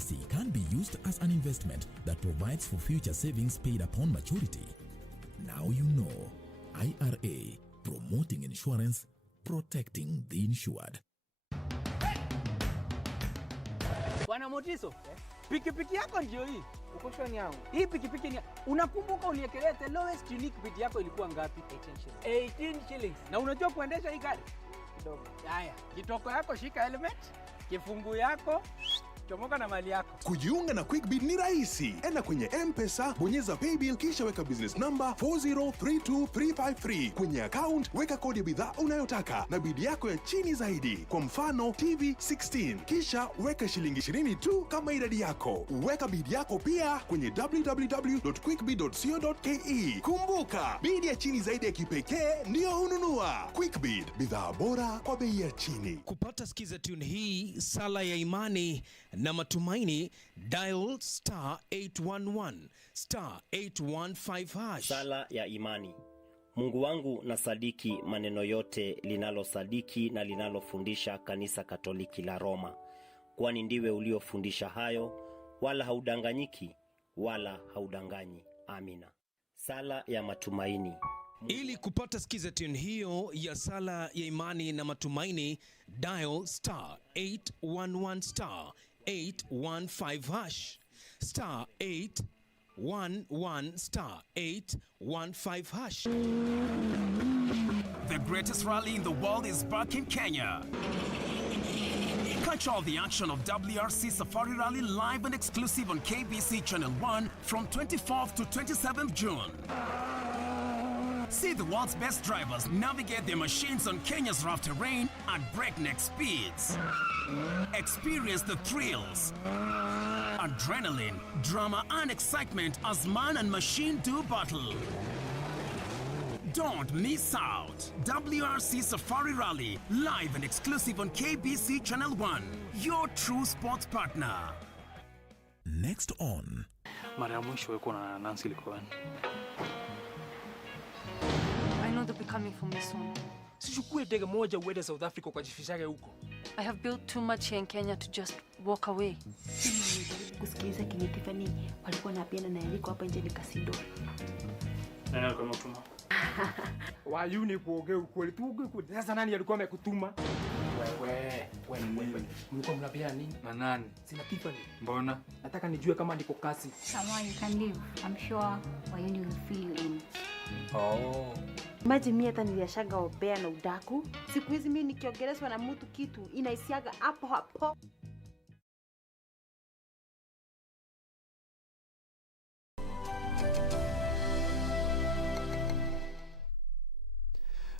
policy can be used as an investment that provides for future savings paid upon maturity. Now you know. IRA, promoting insurance, protecting the insured. Bwana Motiso, pikipiki yako ndio hii. Uko shwani yangu. Hii pikipiki ni unakumbuka uniekelea the lowest unique bid yako ilikuwa ngapi? 18 shillings. Na unajua kuendesha hii gari? Kidogo. Haya, kitoko yako shika helmet, kifungu yako chomoka na mali yako. Kujiunga na QuickBid ni rahisi. Enda kwenye M-Pesa, bonyeza paybill kisha weka business number 4032353. Kwenye account weka kodi ya bidhaa unayotaka na bid yako ya chini zaidi. Kwa mfano TV 16. Kisha weka shilingi 20 tu kama idadi yako. Weka bid yako pia kwenye www.quickbid.co.ke. Kumbuka, bid ya chini zaidi ya kipekee ndio hununua. QuickBid, bidhaa bora kwa bei ya chini. Kupata skiza tune hii, sala ya imani na matumaini, dial *811 *815 #. Sala ya imani. Mungu wangu na sadiki maneno yote linalosadiki na linalofundisha kanisa Katoliki la Roma, kwani ndiwe uliofundisha hayo, wala haudanganyiki wala haudanganyi. Amina. Sala ya matumaini. Ili kupata skiza tune hiyo ya sala ya imani na matumaini, dial *811 *815 *811 *815 #. The greatest rally in the world is back in Kenya. Catch all the action of WRC Safari Rally live and exclusive on KBC Channel 1 from 24th to 27th June. See the world's best drivers navigate their machines on Kenya's rough terrain at breakneck speeds. Experience the thrills, adrenaline, drama and excitement as man and machine do battle. Don't miss out. WRC Safari Rally, live and exclusive on KBC Channel 1, your true sports partner. Next on. Mara ya mwisho yuko na Nancy Likoen. I know they'll be coming for me soon. Sichukue ndege moja uende South Africa ukajifishage huko. I have built too much here in Kenya to just walk away. Kusikiliza King Tiffany walikuwa na piana na Eriko hapa nje nikasido. Nani alikuwa mtuma? Wayu ni kuongea ukweli tu ukweli. Sasa nani alikuwa amekutuma? Wewe. Mlikuwa mnapiana nini? Na nani? Sina Tiffany. Mbona? Nataka nijue kama niko kasi. Kama you can leave, I'm sure Wayuni will feel you in. Oh. Maji mimi hata niliashaga obea na udaku. Siku hizi mimi nikiongeleshwa na mtu kitu inaisiaga hapo hapo.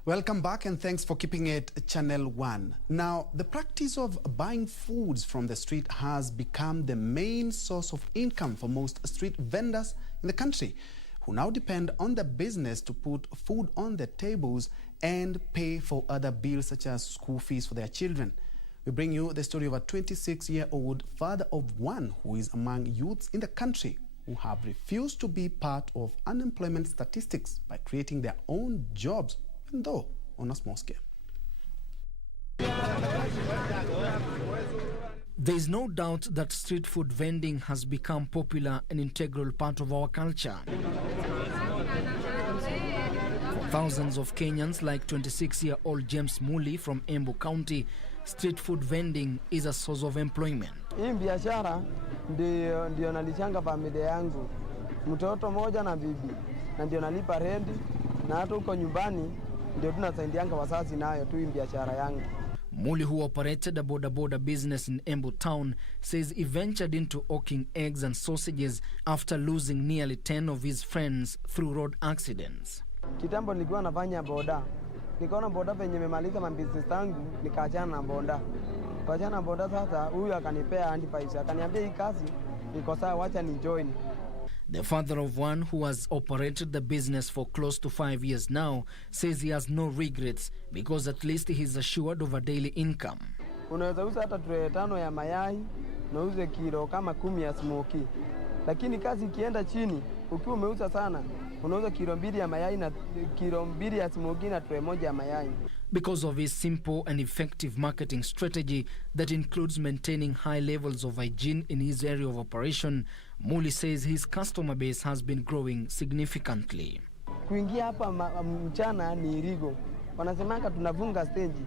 Welcome back and thanks for keeping it Channel 1. Now, the practice of buying foods from the street has become the main source of income for most street vendors in the country, who now depend on the business to put food on their tables and pay for other bills such as school fees for their children. We bring you the story of a 26-year-old father of one who is among youths in the country who have refused to be part of unemployment statistics by creating their own jobs, even though on a small scale. There is no doubt that street food vending has become popular and integral part of our culture. For thousands of Kenyans like 26-year-old James Muli from Embu County, street food vending is a source of employment. Hii biashara ndio nalishanga familia yangu. Mtoto moja na bibi. Na ndio nalipa rent na hata uko nyumbani ndio tunasaidianga wazazi nayo tu hii biashara yangu. Muli, who operated a boda business in Embu town, says he ventured into hawking eggs and sausages after losing nearly 10 of his friends through road accidents. Kitambo nilikuwa nafanya boda. Nikaona boda penye nimemaliza mabusiness yangu, nikaachana na boda. Kuachana na boda sasa, huyu akanipea advice, akaniambia hii kazi iko sawa, wacha ni join. The father of one who has operated the business for close to 5 years now says he has no regrets because at least he is assured of a daily income. Unaweza uza hata tray 5 ya mayai na uze kilo kama 10 ya smoky. Lakini kazi ikienda chini, ukiwa umeuza sana, unauza kilo 2 ya mayai na kilo 2 ya smoky na tray 1 ya mayai. Because of his simple and effective marketing strategy that includes maintaining high levels of hygiene in his area of operation, Muli says his customer base has been growing significantly. Kuingia hapa mchana ni irigo. Wanasemanga tunafunga stage.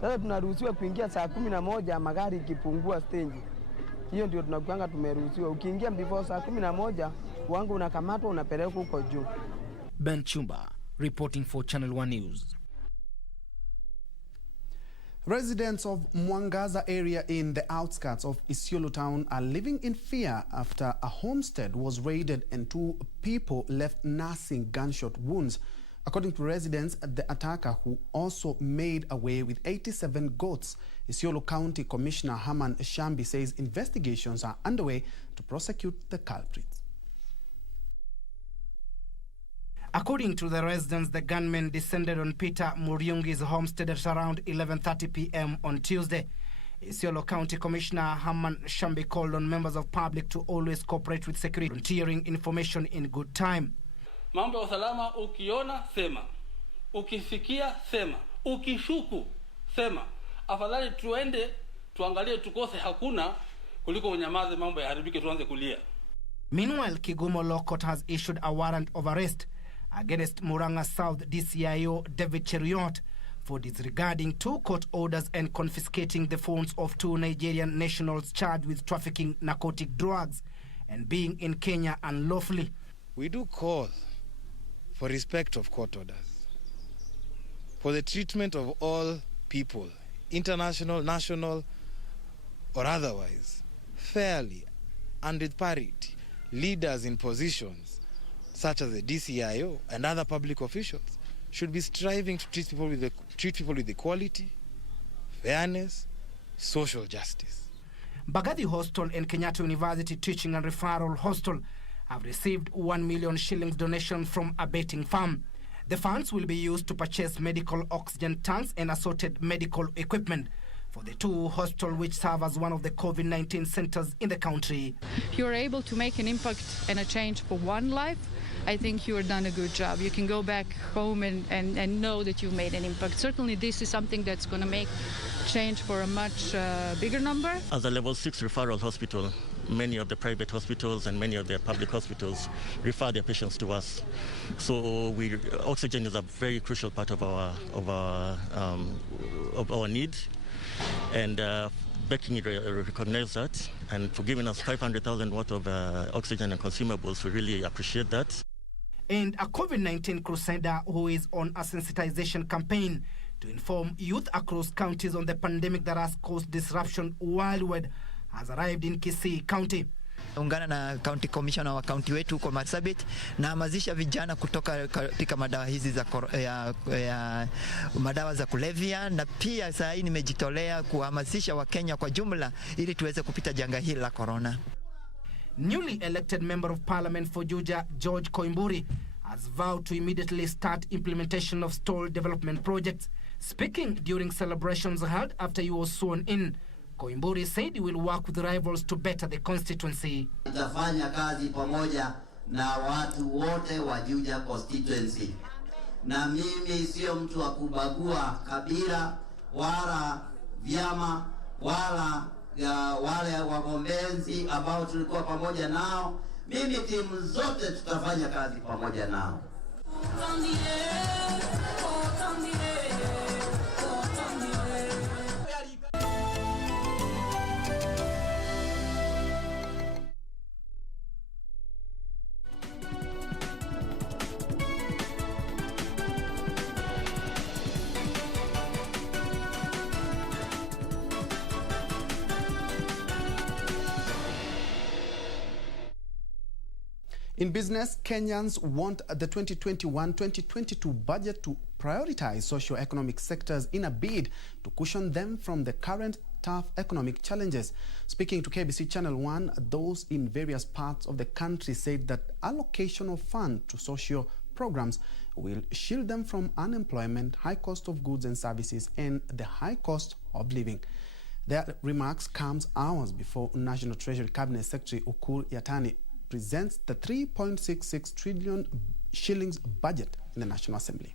Sasa tunaruhusiwa kuingia saa 11 magari ikipungua stage. Hiyo ndio tunakuanga tumeruhusiwa. Ukiingia before saa 11 wangu unakamatwa unapelekwa huko juu. Ben Njue reporting for Channel 1 News. Residents of Mwangaza area in the outskirts of Isiolo town are living in fear after a homestead was raided and 2 people left nursing gunshot wounds. According to residents, the attacker, who also made away with 87 goats, Isiolo County Commissioner Herman Shambi says investigations are underway to prosecute the culprits. According to the residents, the gunmen descended on Peter Muriungi's homestead at around 11:30 p.m. on Tuesday. Isiolo County Commissioner Herman Shambi called on members of public to always cooperate with security, volunteering information in good time. Mambo ya usalama, ukiona sema, ukisikia sema, ukishuku sema. Afadhali tuende tuangalie tukose hakuna kuliko unyamaze mambo yaharibike tuanze kulia. Meanwhile, Kigumo Law Court has issued a warrant of arrest against Murang'a South DCIO David Cheruiyot for disregarding 2 court orders and confiscating the phones of 2 Nigerian nationals charged with trafficking narcotic drugs and being in Kenya unlawfully. We do call for respect of court orders, for the treatment of all people, international, national, or otherwise, fairly and with parity. Leaders in positions such as the DCIO and other public officials should be striving to treat people with equality, fairness, social justice. Bagathi Hostel and Kenyatta University Teaching and Referral Hostel have received 1 million shillings donation from a betting firm. The funds will be used to purchase medical oxygen tanks and assorted medical equipment for the 2 hostels which serve as one of the COVID-19 centers in the country. If you're able to make an impact and a change for one life, I think you have done a good job. You can go back home and know that you've made an impact. Certainly this is something that's going to make change for a much bigger number. As a level 6 referral hospital, many of the private hospitals and many of the public hospitals refer their patients to us. So oxygen is a very crucial part of our need. And Becking recognized that, and for giving us 500,000 worth of oxygen and consumables, we really appreciate that. And a COVID-19 crusader who is on a sensitization campaign to inform youth across counties on the pandemic that has caused disruption worldwide has arrived in Kisii County. Ungana na county commissioner wa county wetu huko Marsabit na hamasisha vijana kutoka katika madawa hizi za madawa za kulevya, na pia saa hii nimejitolea kuhamasisha Wakenya kwa jumla ili tuweze kupita janga hili la corona. Newly elected member of parliament for Juja, George Koimburi, has vowed to immediately start implementation of stall development projects. Speaking during celebrations held after he was sworn in, Koimburi said he will work with rivals to better the constituency. Nitafanya kazi pamoja na watu wote wa Juja constituency. Na mimi sio mtu wa kubagua kabila wala vyama wala wale wagombezi ambao tulikuwa pamoja nao. Mimi timu zote tutafanya kazi pamoja nao. In business, Kenyans want the 2021-2022 budget to prioritize socio-economic sectors in a bid to cushion them from the current tough economic challenges. Speaking to KBC Channel 1, those in various parts of the country said that allocation of funds to social programs will shield them from unemployment, high cost of goods and services, and the high cost of living. Their remarks comes hours before National Treasury Cabinet Secretary Ukur Yatani presents the 3.66 trillion shillings budget in the National Assembly.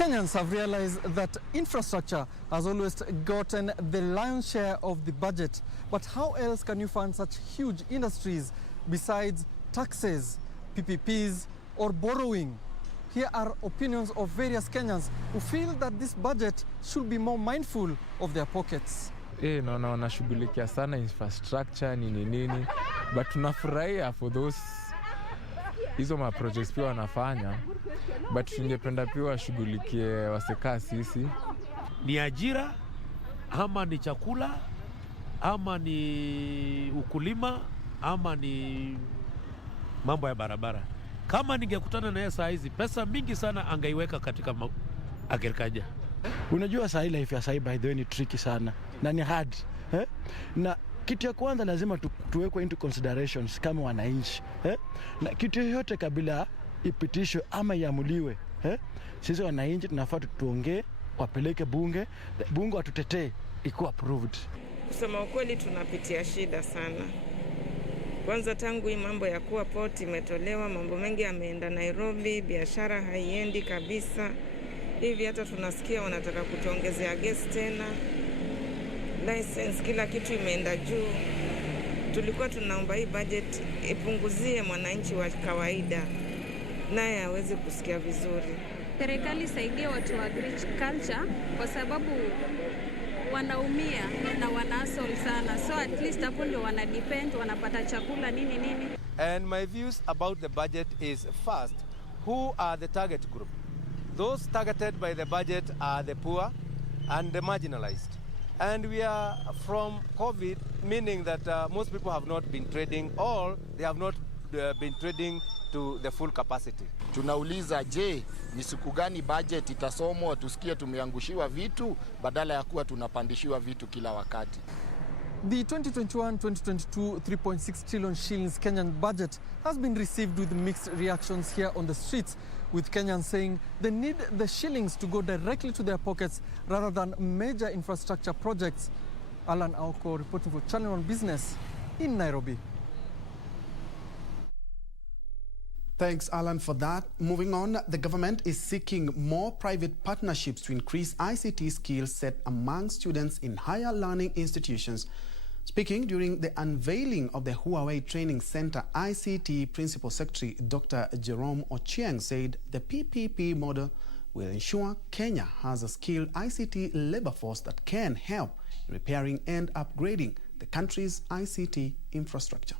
Kenyans have realized that infrastructure has always gotten the lion's share of the budget. But how else can you fund such huge industries besides taxes, PPPs, or borrowing? Here are opinions of various Kenyans who feel that this budget should be more mindful of their pockets. Naona wanashughulikia sana infrastructure nini, but tunafurahia for those hizo ma projects pia wanafanya, but tungependa pia washughulikie wasekaa sisi. Ni ajira ama ni chakula ama ni ukulima ama ni mambo ya barabara. Kama ningekutana na yeye saa hizi, pesa mingi sana angeiweka katika agriculture. Unajua saa hii life ya sai by the way ni tricky sana na ni hard. Na kitu ya kwanza lazima tuwekwe into considerations kama wananchi. Na kitu yoyote kabla ipitishwe ama iamuliwe, sisi wananchi tunafaa tuongee, wapeleke bunge watutetee iko approved. Kusema ukweli tunapitia shida sana. Kwanza tangu hii mambo ya kuwa port imetolewa, mambo mengi yameenda Nairobi, biashara haiendi kabisa. Hivi hata tunasikia wanataka kutuongezea guest tena. License, kila kitu imeenda juu. Tulikuwa tunaomba hii budget ipunguzie mwananchi wa kawaida, naye aweze kusikia vizuri. Serikali saidie watu wa agriculture kwa sababu wanaumia na wanasol sana. So at least hapo ndio wanadepend, wanapata chakula nini. And my views about the budget is first, who are the target group? Those targeted by the budget are the poor and the marginalized. And we are from COVID, meaning that most people have not been trading or they have not been trading to the full capacity. Tunauliza, je, ni siku gani budget itasomwa tusikie tumeangushiwa vitu badala ya kuwa tunapandishiwa vitu kila wakati? The 2021-2022 3.6 trillion shillings Kenyan budget has been received with mixed reactions here on the streets, with Kenyans saying they need the shillings to go directly to their pockets rather than major infrastructure projects. Alan Aoko reporting for Channel 1 Business in Nairobi. Thanks, Alan, for that. Moving on, the government is seeking more private partnerships to increase ICT skills set among students in higher learning institutions. Speaking during the unveiling of the Huawei Training Center, ICT Principal Secretary Dr. Jerome Ochieng said the PPP model will ensure Kenya has a skilled ICT labor force that can help in repairing and upgrading the country's ICT infrastructure.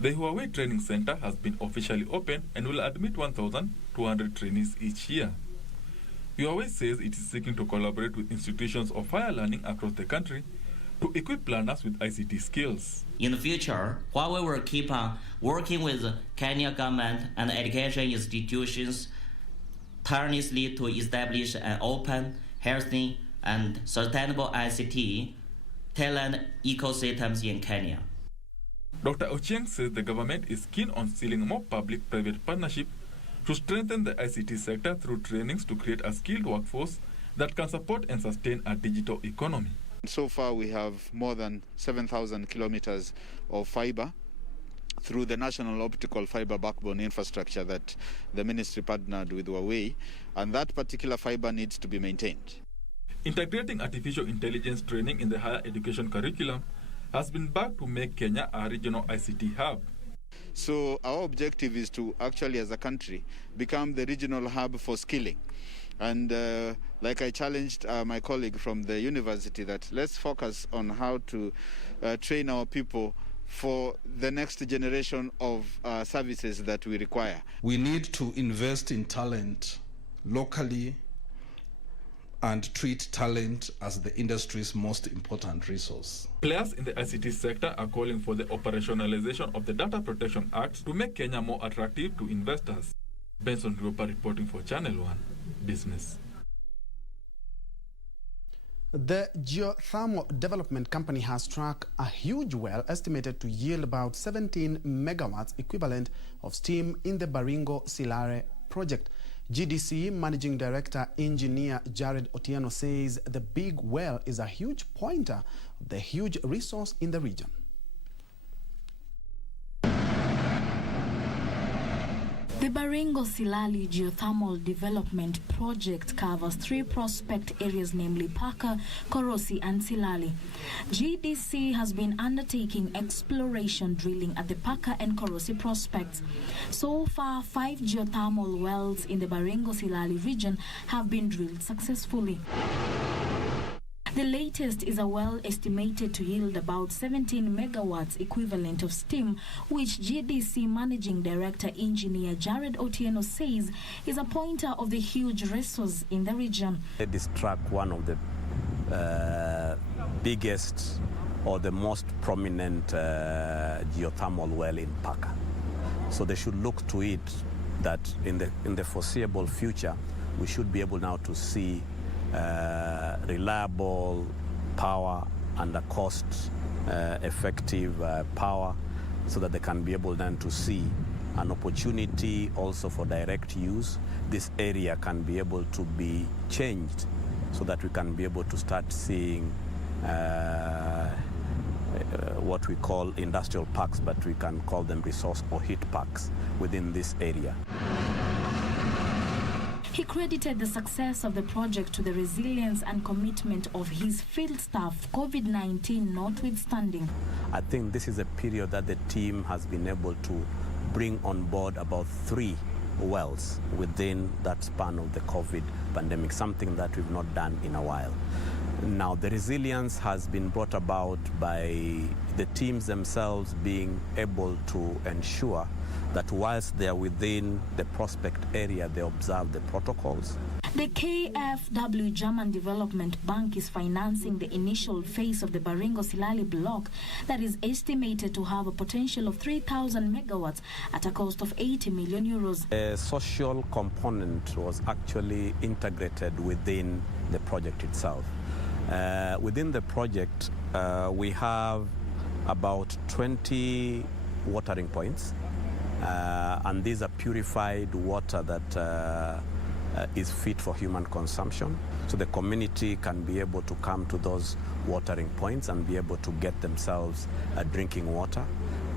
The Huawei Training Center has been officially opened and will admit 1,200 trainees each year. Huawei says it is seeking to collaborate with institutions of higher learning across the country to equip learners with ICT skills. In the future, Huawei will keep on working with the Kenya government and education institutions tirelessly to establish an open, healthy, and sustainable ICT talent ecosystems in Kenya. Dr. Ochieng says the government is keen on sealing more public-private partnership to strengthen the ICT sector through trainings to create a skilled workforce that can support and sustain a digital economy. So far, we have more than 7,000 kilometers of fiber through the National Optical Fiber Backbone infrastructure that the ministry partnered with Huawei, and that particular fiber needs to be maintained. Integrating artificial intelligence training in the higher education curriculum has been backed to make Kenya a regional ICT hub. So our objective is to actually, as a country, become the regional hub for skilling. And like I challenged my colleague from the university, that let's focus on how to train our people for the next generation of services that we require. We need to invest in talent locally and treat talent as the industry's most important resource. Players in the ICT sector are calling for the operationalization of the Data Protection Act to make Kenya more attractive to investors. Benson Grupa reporting for Channel 1 Business. The Geothermal Development Company has struck a huge well estimated to yield about 17 megawatts equivalent of steam in the Baringo Silare project. GDC Managing Director Engineer Jared Otieno says the big well is a huge pointer of the huge resource in the region. The Baringo Silali Geothermal Development Project covers 3 prospect areas, namely Paka, Korosi and Silali. GDC has been undertaking exploration drilling at the Paka and Korosi prospects. So far, 5 geothermal wells in the Baringo Silali region have been drilled successfully. The latest is a well estimated to yield about 17 megawatts equivalent of steam, which GDC Managing Director Engineer Jared Otieno says is a pointer of the huge resource in the region. They struck one of the biggest or the most prominent geothermal well in Paka. So they should look to it that in the foreseeable future, we should be able now to see reliable power and a cost-effective power, so that they can be able then to see an opportunity also for direct use. This area can be able to be changed so that we can be able to start seeing what we call industrial parks, but we can call them resource or heat parks within this area. He credited the success of the project to the resilience and commitment of his field staff, COVID-19 notwithstanding. I think this is a period that the team has been able to bring on board about 3 wells within that span of the COVID pandemic, something that we've not done in a while. Now, the resilience has been brought about by the teams themselves being able to ensure that whilst they are within the prospect area, they observe the protocols. The KfW German Development Bank is financing the initial phase of the Baringo Silali block that is estimated to have a potential of 3,000 megawatts at a cost of 80 million euros. A social component was actually integrated within the project itself. Within the project, we have about 20 watering points, and these are purified water that is fit for human consumption. So the community can be able to come to those watering points and be able to get themselves drinking water.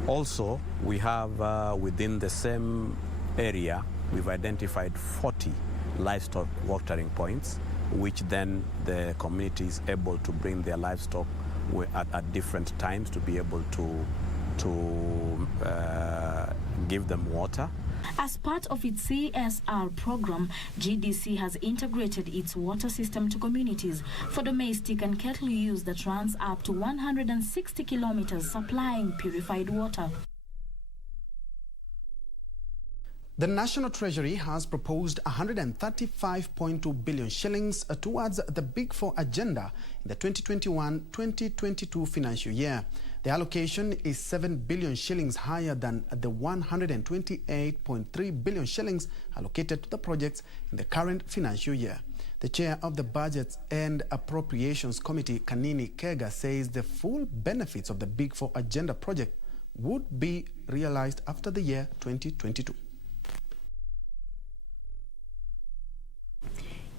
Also, we have within the same area, we've identified 40 livestock watering points, which then the community is able to bring their livestock at different times to be able to give them water. As part of its CSR program, GDC has integrated its water system to communities for domestic and kettle use that runs up to 160 kilometers, supplying purified water. The National Treasury has proposed 135.2 billion shillings towards the Big Four agenda in the 2021-2022 financial year. The allocation is 7 billion shillings higher than the 128.3 billion shillings allocated to the projects in the current financial year. The chair of the Budgets and Appropriations Committee, Kanini Kega, says the full benefits of the Big Four agenda project would be realized after the year 2022.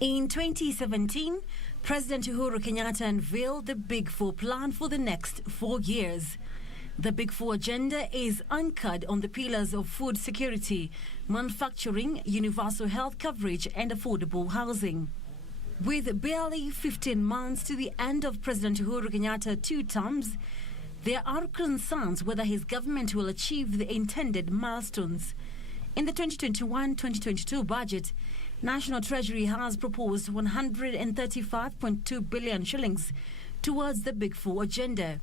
In 2017, President Uhuru Kenyatta unveiled the Big Four plan for the next 4 years. The Big Four agenda is anchored on the pillars of food security, manufacturing, universal health coverage, and affordable housing. With barely 15 months to the end of President Uhuru Kenyatta's 2 terms, there are concerns whether his government will achieve the intended milestones. In the 2021-2022 budget, National Treasury has proposed 135.2 billion shillings towards the Big Four agenda.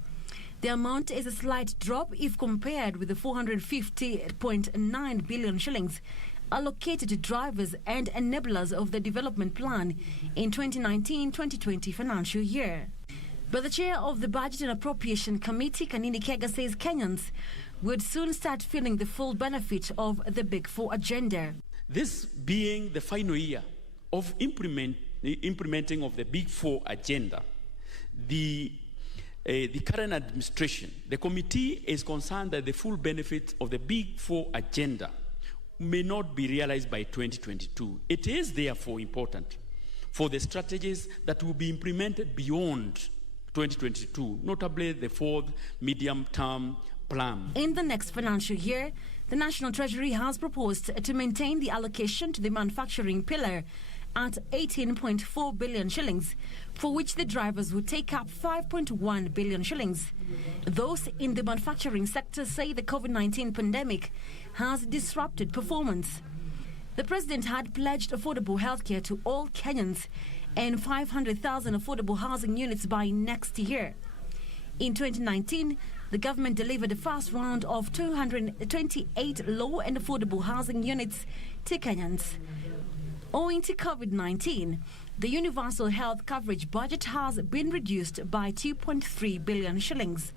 The amount is a slight drop if compared with the 450.9 billion shillings allocated to drivers and enablers of the development plan in 2019-2020 financial year. But the chair of the Budget and Appropriation Committee, Kanini Kega, says Kenyans would soon start feeling the full benefit of the Big Four agenda. This being the final year of implementing of the Big Four agenda, the current administration, the committee is concerned that the full benefit of the Big Four agenda may not be realized by 2022. It is therefore important for the strategies that will be implemented beyond 2022, notably the 4th medium-term plan. In the next financial year, The National Treasury has proposed to maintain the allocation to the manufacturing pillar at 18.4 billion shillings, for which the drivers would take up 5.1 billion shillings. Those in the manufacturing sector say the COVID-19 pandemic has disrupted performance. The President had pledged affordable healthcare to all Kenyans and 500,000 affordable housing units by next year. In 2019, the government delivered the first round of 228 low and affordable housing units to Kenyans. Owing to COVID-19, the universal health coverage budget has been reduced by 2.3 billion shillings.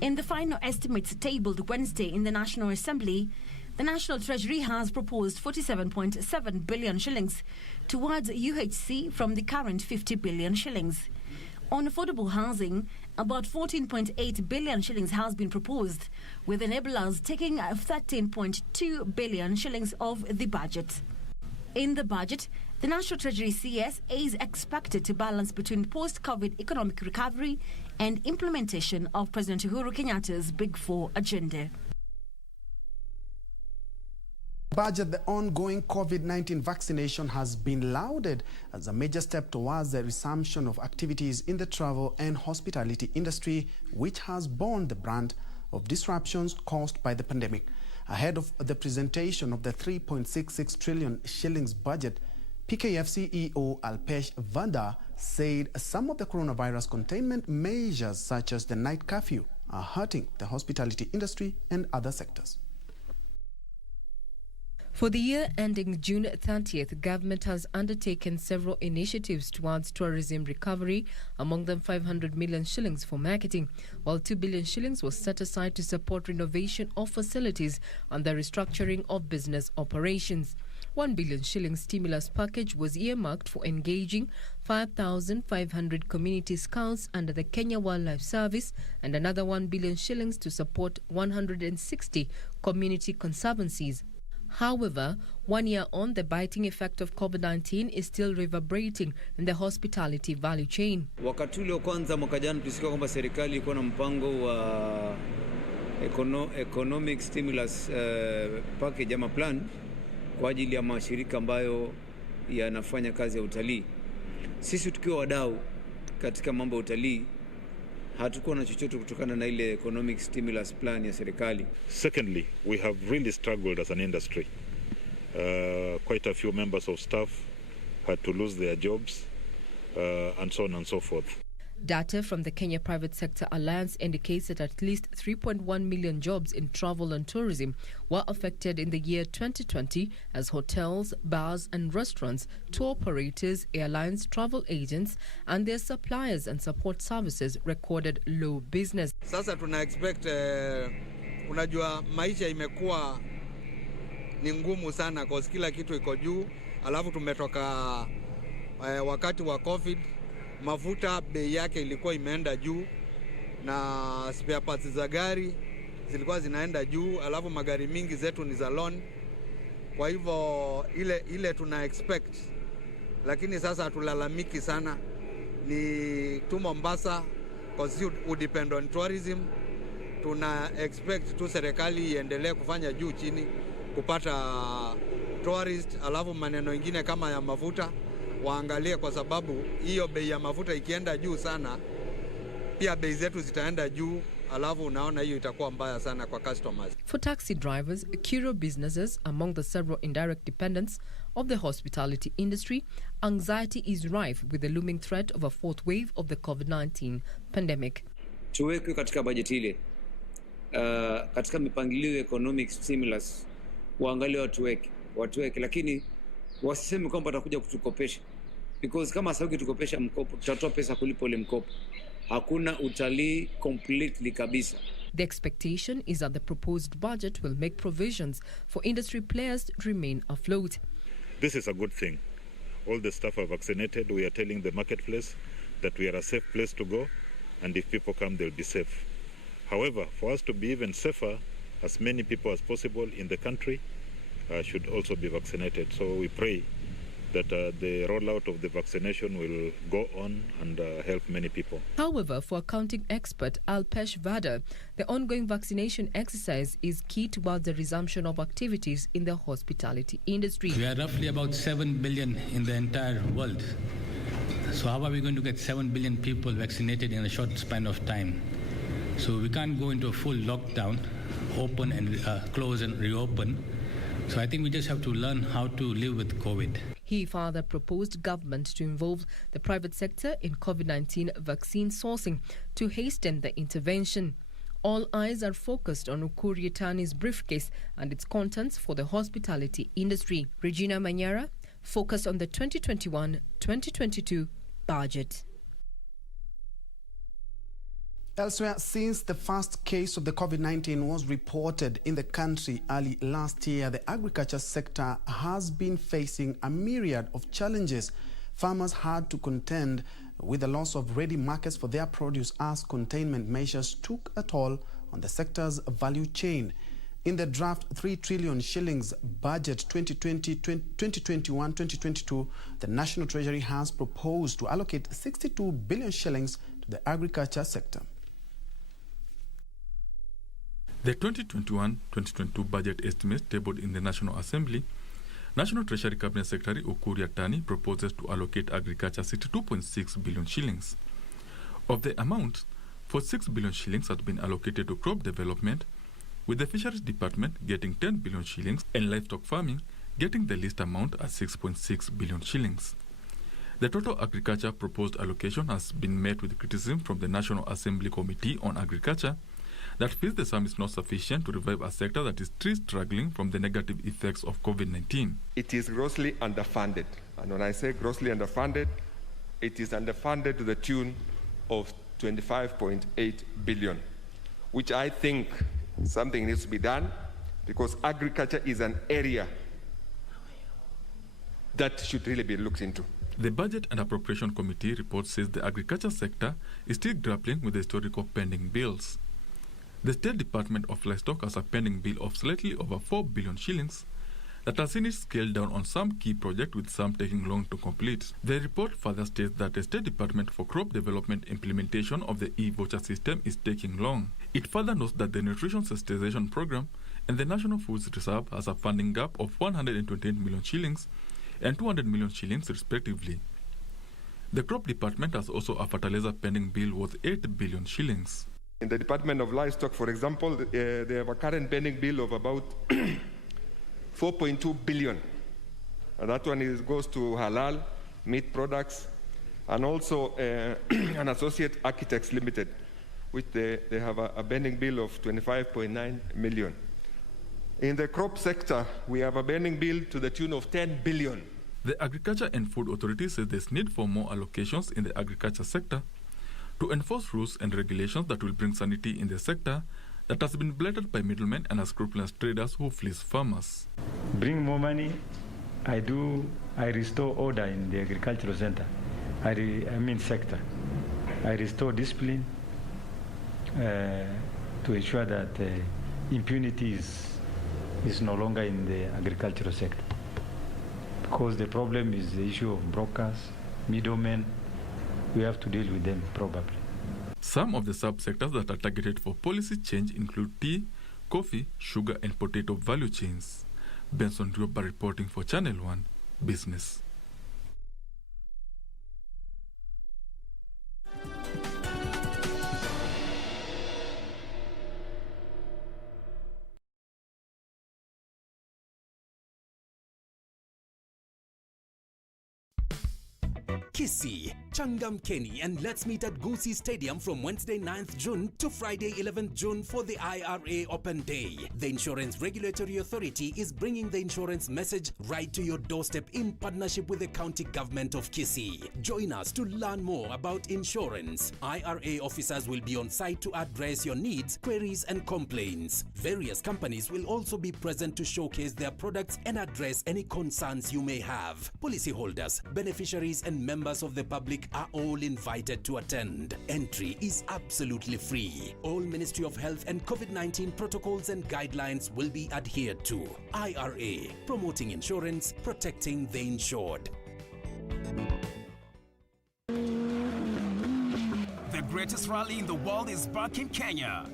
In the final estimates tabled Wednesday in the National Assembly, the National Treasury has proposed 47.7 billion shillings towards UHC from the current 50 billion shillings. On affordable housing, about 14.8 billion shillings has been proposed, with enablers taking 13.2 billion shillings of the budget. In the budget, the National Treasury CS is expected to balance between post-COVID economic recovery and implementation of President Uhuru Kenyatta's Big Four agenda. Budget, the ongoing COVID-19 vaccination has been lauded as a major step towards the resumption of activities in the travel and hospitality industry, which has borne the brunt of disruptions caused by the pandemic. Ahead of the presentation of the 3.66 trillion shillings budget, PKF CEO Alpesh Vanda said some of the coronavirus containment measures, such as the night curfew, are hurting the hospitality industry and other sectors. For the year ending June 30th, the government has undertaken several initiatives towards tourism recovery, among them 500 million shillings for marketing, while 2 billion shillings was set aside to support renovation of facilities and the restructuring of business operations. 1 billion shillings stimulus package was earmarked for engaging 5,500 community scouts under the Kenya Wildlife Service and another 1 billion shillings to support 160 community conservancies. However, 1 year on, the biting effect of COVID-19 is still reverberating in the hospitality value chain. Wakati ule kwanza mwaka jana tulisikia kwamba serikali ilikuwa na mpango wa economic stimulus package ama plan kwa ajili ya mashirika ambayo yanafanya kazi ya utalii. Sisi tukiwa wadau katika mambo ya utalii hatukuwa na chochote kutokana na ile economic stimulus plan ya serikali. Secondly, we have really struggled as an industry. Quite a few members of staff had to lose their jobs and so on and so forth. Data from the Kenya Private Sector Alliance indicates that at least 3.1 million jobs in travel and tourism were affected in the year 2020 as hotels, bars and restaurants, tour operators, airlines, travel agents and their suppliers and support services recorded low business. Sasa tuna expect unajua maisha imekuwa ni ngumu sana kwa kila kitu iko juu, alafu tumetoka wakati wa COVID. Mafuta bei yake ilikuwa imeenda juu na spare parts za gari zilikuwa zinaenda juu, alafu magari mingi zetu ni za loan. Kwa hivyo ile tuna expect, lakini sasa hatulalamiki sana, ni tu Mombasa because we depend on tourism. Tuna expect tu serikali iendelee kufanya juu chini kupata tourist, alafu maneno mengine kama ya mafuta waangalie, kwa sababu hiyo bei ya mafuta ikienda juu sana pia bei zetu zitaenda juu, alafu unaona hiyo itakuwa mbaya sana kwa customers. For taxi drivers, Kiro businesses, among the several indirect dependents of the hospitality industry, anxiety is rife with the looming threat of a fourth wave of the COVID-19 pandemic. Tuweke katika bajeti ile katika mipangilio economic stimulus, waangalie watuweke, lakini wasiseme kwamba watakuja kutukopesha, because kama sasa ukitukopesha mkopo tutatoa pesa kulipa ile mkopo. Hakuna utalii completely kabisa. The expectation is that the proposed budget will make provisions for industry players to remain afloat. This is a good thing. All the staff are vaccinated. We are telling the marketplace that we are a safe place to go, and if people come, they'll be safe. However, for us to be even safer, as many people as possible in the country should also be vaccinated. So we pray that the rollout of the vaccination will go on and help many people. However, for accounting expert Alpesh Vada, the ongoing vaccination exercise is key towards the resumption of activities in the hospitality industry. We are roughly about 7 billion in the entire world. So how are we going to get 7 billion people vaccinated in a short span of time? So we can't go into a full lockdown, open and close and reopen. So I think we just have to learn how to live with COVID. He further proposed government to involve the private sector in COVID-19 vaccine sourcing to hasten the intervention. All eyes are focused on Ukur Yatani's briefcase and its contents for the hospitality industry. Regina Manyara focused on the 2021-2022 budget. Elsewhere, since the first case of the COVID-19 was reported in the country early last year, the agriculture sector has been facing a myriad of challenges. Farmers had to contend with the loss of ready markets for their produce as containment measures took a toll on the sector's value chain. In the draft 3 trillion shillings budget 2021-2022, the National Treasury has proposed to allocate 62 billion shillings to the agriculture sector. The 2021-2022 budget estimates tabled in the National Assembly, National Treasury Cabinet Secretary Ukur Yatani proposes to allocate agriculture 62.6 billion shillings. Of the amount, 46 billion shillings had been allocated to crop development, with the Fisheries Department getting 10 billion shillings and livestock farming getting the least amount at 6.6 billion shillings. The total agriculture proposed allocation has been met with criticism from the National Assembly Committee on Agriculture that feels the sum is not sufficient to revive a sector that is still struggling from the negative effects of COVID-19. It is grossly underfunded. And when I say grossly underfunded, it is underfunded to the tune of 25.8 billion, which I think something needs to be done because agriculture is an area that should really be looked into. The Budget and Appropriation Committee report says the agriculture sector is still grappling with the historical pending bills. The State Department of Livestock has a pending bill of slightly over 4 billion shillings that has seen it scaled down on some key projects, with some taking long to complete. The report further states that the State Department for Crop Development implementation of the e-voucher system is taking long. It further notes that the Nutrition Sensitization Program and the National Foods Reserve has a funding gap of 128 million shillings and 200 million shillings respectively. The Crop Department has also a fertilizer pending bill worth 8 billion shillings. In the Department of Livestock, for example, they have a current pending bill of about 4.2 billion. And that one goes to halal, meat products, and also an Associate Architects Limited, which they have a pending bill of 25.9 million. In the crop sector, we have a pending bill to the tune of 10 billion. The Agriculture and Food Authority says there's need for more allocations in the agriculture sector to enforce rules and regulations that will bring sanity in the sector that has been blighted by middlemen and unscrupulous traders who fleece farmers. Bring more money, I restore order in the agricultural center, sector. I restore discipline to ensure that impunity is no longer in the agricultural sector. Because the problem is the issue of brokers, middlemen. We have to deal with them probably. Some of the subsectors that are targeted for policy change include tea, coffee, sugar and potato value chains. Ben Njue reporting for Channel 1 Business. Kisii, Changamkeni, and let's meet at Gusii Stadium from Wednesday 9th June to Friday 11th June for the IRA Open Day. The Insurance Regulatory Authority is bringing the insurance message right to your doorstep in partnership with the County Government of Kisii. Join us to learn more about insurance. IRA officers will be on site to address your needs, queries, and complaints. Various companies will also be present to showcase their products and address any concerns you may have. Policyholders, beneficiaries, and members of the public are all invited to attend. Entry is absolutely free. All Ministry of Health and COVID-19 protocols and guidelines will be adhered to. IRA, promoting insurance, protecting the insured. greatest rally in the world is back in Kenya.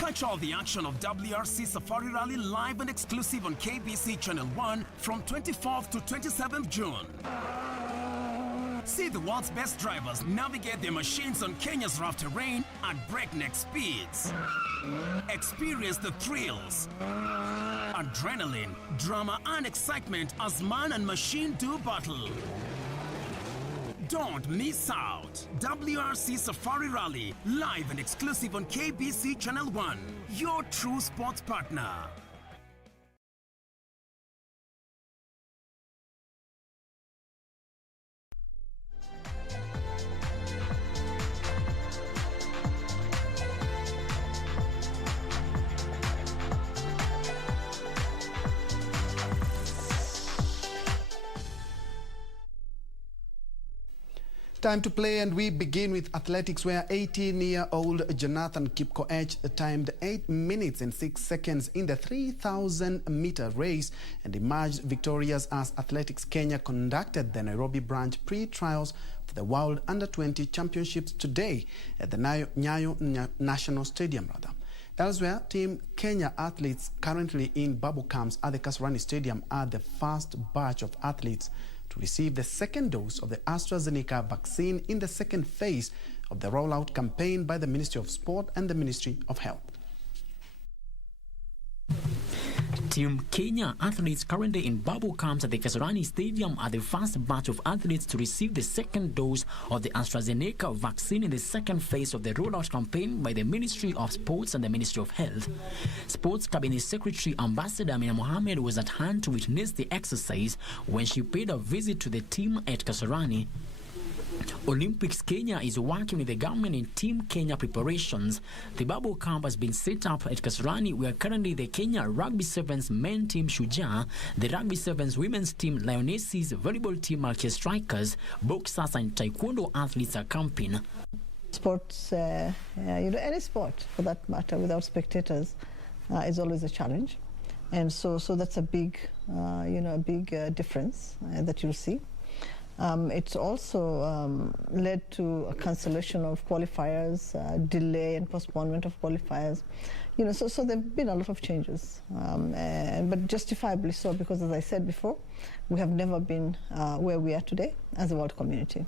Catch all the action of WRC Safari Rally live and exclusive on KBC Channel 1 from 24th to 27th June. See the world's best drivers navigate their machines on Kenya's rough terrain at breakneck speeds. Experience the thrills, adrenaline, drama and excitement as man and machine do battle. Don't miss out. WRC Safari Rally, live and exclusive on KBC Channel 1, your true sports partner. Time to play, and we begin with athletics, where 18-year-old Jonathan Kipkoech timed 8 minutes and 6 seconds in the 3,000-meter race and emerged victorious as Athletics Kenya conducted the Nairobi branch pre-trials for the World Under-20 Championships today at the Nyayo National Stadium. Elsewhere, Team Kenya athletes currently in bubble camps at the Kasarani Stadium are the first batch of athletes to receive the second dose of the AstraZeneca vaccine in the second phase of the rollout campaign by the Ministry of Sport and the Ministry of Health. Team Kenya athletes currently in bubble camps at the Kasarani Stadium are the first batch of athletes to receive the second dose of the AstraZeneca vaccine in the second phase of the rollout campaign by the Ministry of Sports and the Ministry of Health. Sports Cabinet Secretary Ambassador Amina Mohammed was at hand to witness the exercise when she paid a visit to the team at Kasarani. Olympics Kenya is working with the government in Team Kenya preparations. The bubble camp has been set up at Kasarani, where currently the Kenya Rugby Sevens men team Shujaa, the Rugby Sevens women's team Lionesses, volleyball team Malkia Strikers, boxers and taekwondo athletes are camping. Sports, any sport for that matter, without spectators, is always a challenge, and so that's a big, difference that you'll see. It's also led to a cancellation of qualifiers, delay and postponement of qualifiers. So there have been a lot of changes, but justifiably so, because as I said before, we have never been where we are today as a world community.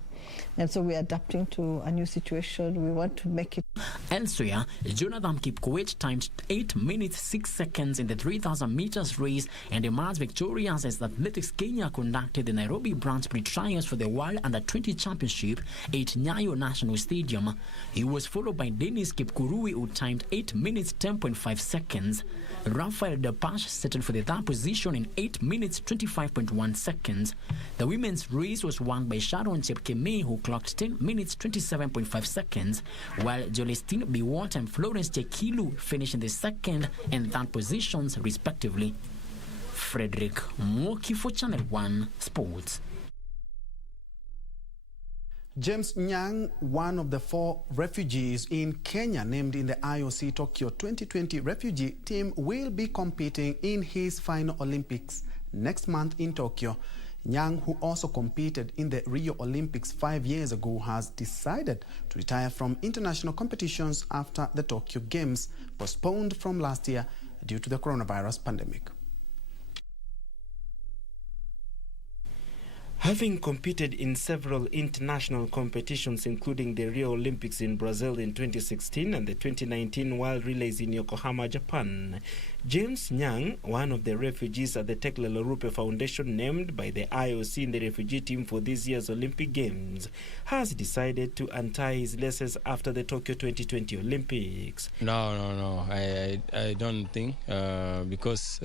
And so we are adapting to a new situation. We want to make it. Elsewhere, Jonathan Kipkoech timed 8 minutes 6 seconds in the 3,000 meters race and emerged victorious as Athletics Kenya conducted the Nairobi branch pre-trials for the World Under-20 Championship at Nyayo National Stadium. He was followed by Dennis Kipkurui, who timed 8 minutes 10.5 seconds. Rafael Depache settled for the third position in 8 minutes 25.1 seconds. The women's race was won by Sharon Chepkemei, who clocked 10 minutes 27.5 seconds, while Jolestine Biwott and Florence Chekilu finished in the second and third positions, respectively. Frederick Mwoki for Channel 1 Sports. James Nyang, one of the 4 refugees in Kenya named in the IOC Tokyo 2020 refugee team, will be competing in his final Olympics next month in Tokyo. Nyang, who also competed in the Rio Olympics 5 years ago, has decided to retire from international competitions after the Tokyo Games, postponed from last year due to the coronavirus pandemic. Having competed in several international competitions, including the Rio Olympics in Brazil in 2016 and the 2019 World Relays in Yokohama, Japan, James Nyang, one of the refugees at the Tekle Lorupe Foundation named by the IOC in the refugee team for this year's Olympic Games, has decided to untie his laces after the Tokyo 2020 Olympics. No. I don't think, because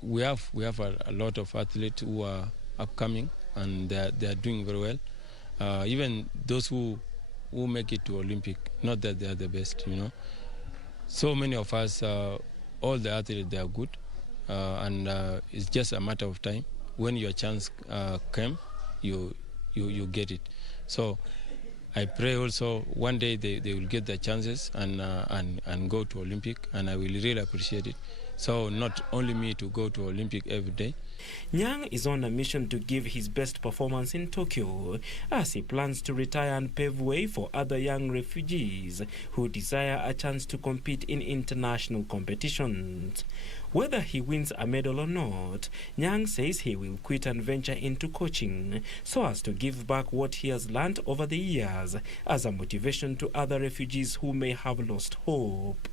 we have a lot of athletes who are upcoming, and they are doing very well. Even those who make it to Olympic, not that they are the best, So many of us, all the athletes, they are good, and it's just a matter of time. When your chance came, you get it. So I pray also one day they will get their chances and go to Olympic, and I will really appreciate it. So not only me to go to Olympic every day. Nyang is on a mission to give his best performance in Tokyo as he plans to retire and pave way for other young refugees who desire a chance to compete in international competitions. Whether he wins a medal or not, Nyang says he will quit and venture into coaching so as to give back what he has learned over the years as a motivation to other refugees who may have lost hope.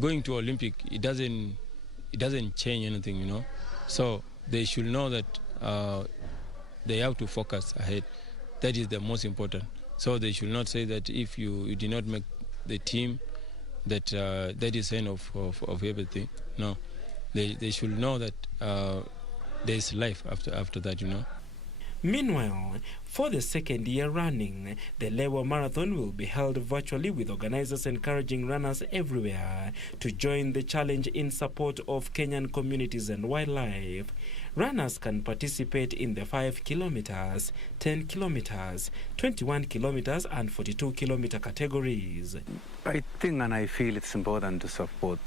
Going to Olympic, it doesn't change anything, you know. So they should know that they have to focus ahead. That is the most important. So they should not say that if you did not make the team, that that is the end of everything. No, they should know that there is life after that, you know. Meanwhile, for the second year running, the Lewa Marathon will be held virtually, with organizers encouraging runners everywhere to join the challenge in support of Kenyan communities and wildlife. Runners can participate in the 5 kilometers, 10 kilometers, 21 kilometers and 42 kilometer categories. I think and I feel it's important to support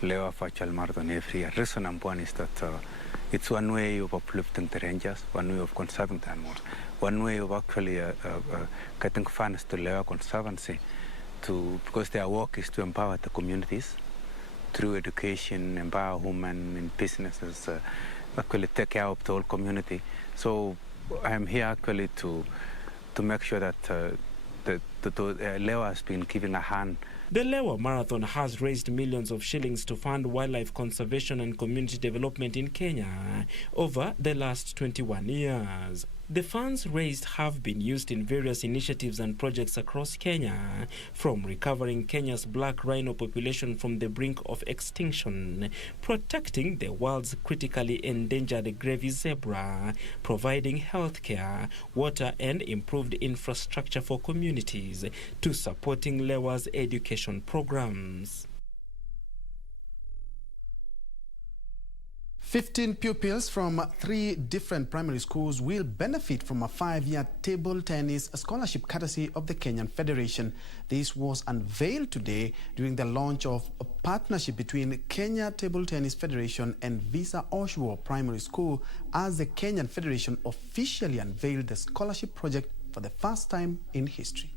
Lewa Virtual Marathon every year. Reason number one is that it's one way of uplifting the rangers, one way of conserving the animals, one way of actually getting funds to Lewa Conservancy, because their work is to empower the communities through education, empower women in businesses, actually take care of the whole community. So I'm here actually to make sure that the Lewa has been giving a hand. The Lewa Marathon has raised millions of shillings to fund wildlife conservation and community development in Kenya over the last 21 years. The funds raised have been used in various initiatives and projects across Kenya, from recovering Kenya's black rhino population from the brink of extinction, protecting the world's critically endangered gravy zebra, providing health care, water and improved infrastructure for communities, to supporting Lewa's education programs. 15 pupils from 3 different primary schools will benefit from a 5-year table tennis scholarship courtesy of the Kenyan Federation. This was unveiled today during the launch of a partnership between Kenya Table Tennis Federation and Visa Oshuo Primary School, as the Kenyan Federation officially unveiled the scholarship project for the first time in history.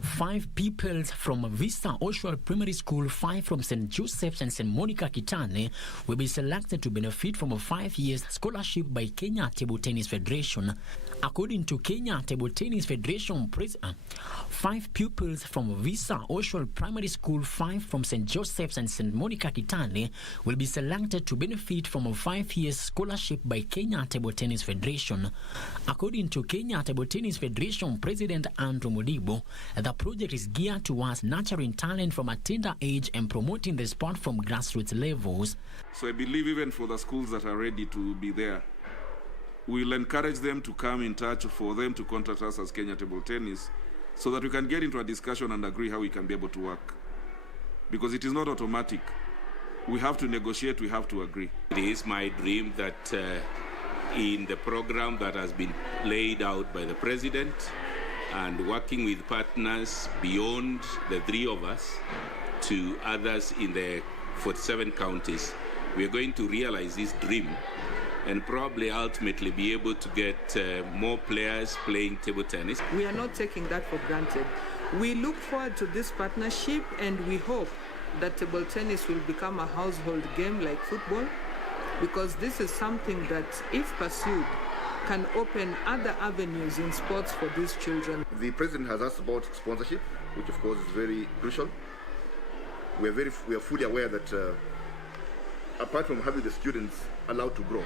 5 pupils from Vista Oshuo Primary School, 5 from St. Joseph's and St. Monica Kitale will be selected to benefit from a 5-year scholarship by Kenya Table Tennis Federation. According to Kenya Table Tennis Federation President, 5 pupils from Vista Oshuo Primary School, 5 from St. Joseph's and St. Monica Kitale will be selected to benefit from a 5-year scholarship by Kenya Table Tennis Federation. According to Kenya Table Tennis Federation President Andrew Mudibo, the project is geared towards nurturing talent from a tender age and promoting the sport from grassroots levels. So I believe even for the schools that are ready to be there, we'll encourage them to come in touch, for them to contact us as Kenya Table Tennis, so that we can get into a discussion and agree how we can be able to work. Because it is not automatic. We have to negotiate, we have to agree. It is my dream that in the program that has been laid out by the President, and working with partners beyond the 3 of us to others in the 47 counties, we're going to realize this dream and probably ultimately be able to get more players playing table tennis. We are not taking that for granted. We look forward to this partnership, and we hope that table tennis will become a household game like football, because this is something that, if pursued, can open other avenues in sports for these children. The President has asked about sponsorship, which of course is very crucial. We are fully aware that apart from having the students allowed to grow,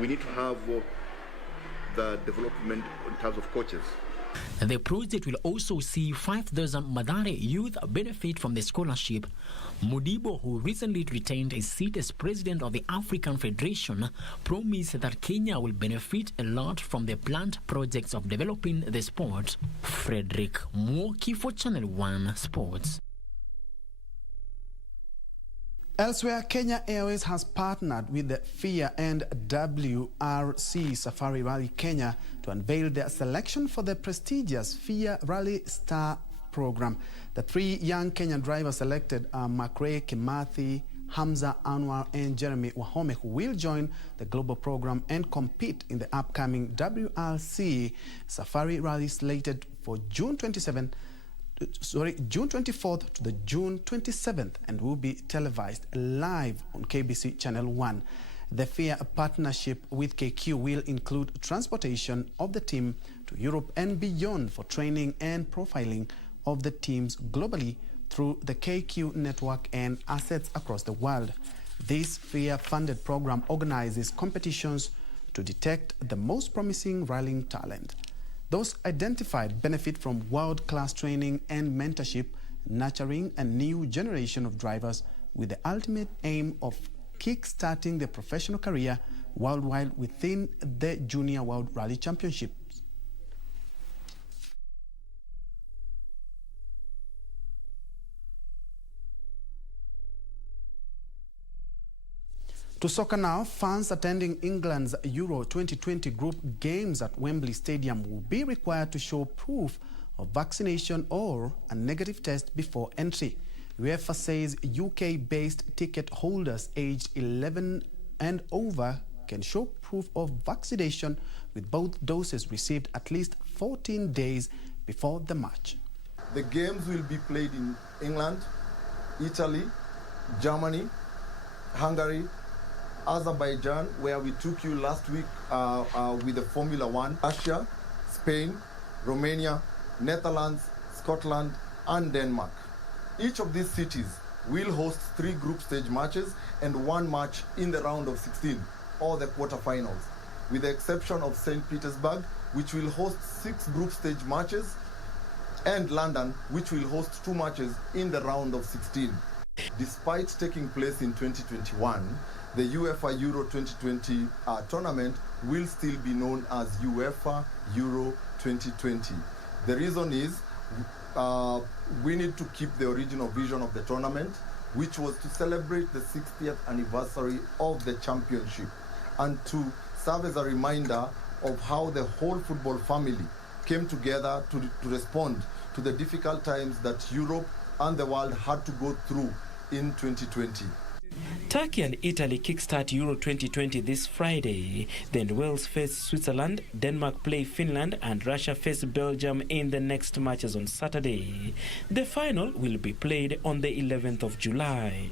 we need to have the development in terms of coaches. The project will also see 5,000 Mathare youth benefit from the scholarship. Mudibo, who recently retained his seat as president of the African Federation, promised that Kenya will benefit a lot from the planned projects of developing the sport. Frederick Mwoki for Channel 1 Sports. Elsewhere, Kenya Airways has partnered with the FIA and WRC Safari Rally Kenya to unveil their selection for the prestigious FIA Rally Star program. The 3 young Kenyan drivers selected are Makre Kimathi, Hamza Anwar and Jeremy Wahome, who will join the global program and compete in the upcoming WRC Safari Rally slated for June 24th to the June 27th and will be televised live on KBC Channel 1. The FAIR partnership with KQ will include transportation of the team to Europe and beyond for training and profiling of the teams globally through the KQ network and assets across the world. This FAIR-funded program organizes competitions to detect the most promising rallying talent. Those identified benefit from world-class training and mentorship, nurturing a new generation of drivers with the ultimate aim of kick-starting their professional career worldwide within the Junior World Rally Championships. To soccer now, fans attending England's Euro 2020 group games at Wembley Stadium will be required to show proof of vaccination or a negative test before entry. UEFA says UK-based ticket holders aged 11 and over can show proof of vaccination with both doses received at least 14 days before the match. The games will be played in England, Italy, Germany, Hungary, Azerbaijan, where we took you last week with the Formula 1, Russia, Spain, Romania, Netherlands, Scotland, and Denmark. Each of these cities will host 3 group stage matches and 1 match in the round of 16, or the quarterfinals, with the exception of St. Petersburg, which will host 6 group stage matches, and London, which will host 2 matches in the round of 16. Despite taking place in 2021, the UEFA Euro 2020 tournament will still be known as UEFA Euro 2020. The reason is we need to keep the original vision of the tournament, which was to celebrate the 60th anniversary of the championship and to serve as a reminder of how the whole football family came together to respond to the difficult times that Europe and the world had to go through in 2020. Turkey and Italy kickstart Euro 2020 this Friday. Then Wales face Switzerland, Denmark play Finland, and Russia face Belgium in the next matches on Saturday. The final will be played on the 11th of July.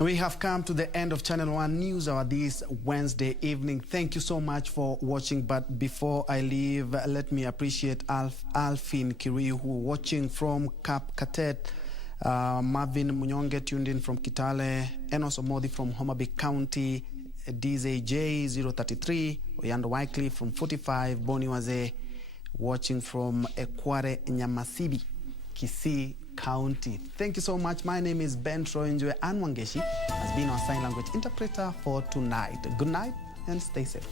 We have come to the end of Channel 1 News Hour this Wednesday evening. Thank you so much for watching. But before I leave, let me appreciate Alfin Kiriu, who watching from Cap Katet, Marvin Munyonge tuned in from Kitale, Enos Omodi from Homabay County, DZJ033, Oyando Wycliffe from 45, Boni Waze watching from Ekware Nyamasibi, Kisii County. Thank you so much. My name is Ben Njue, and Wangeshi has been our sign language interpreter for tonight. Good night and stay safe.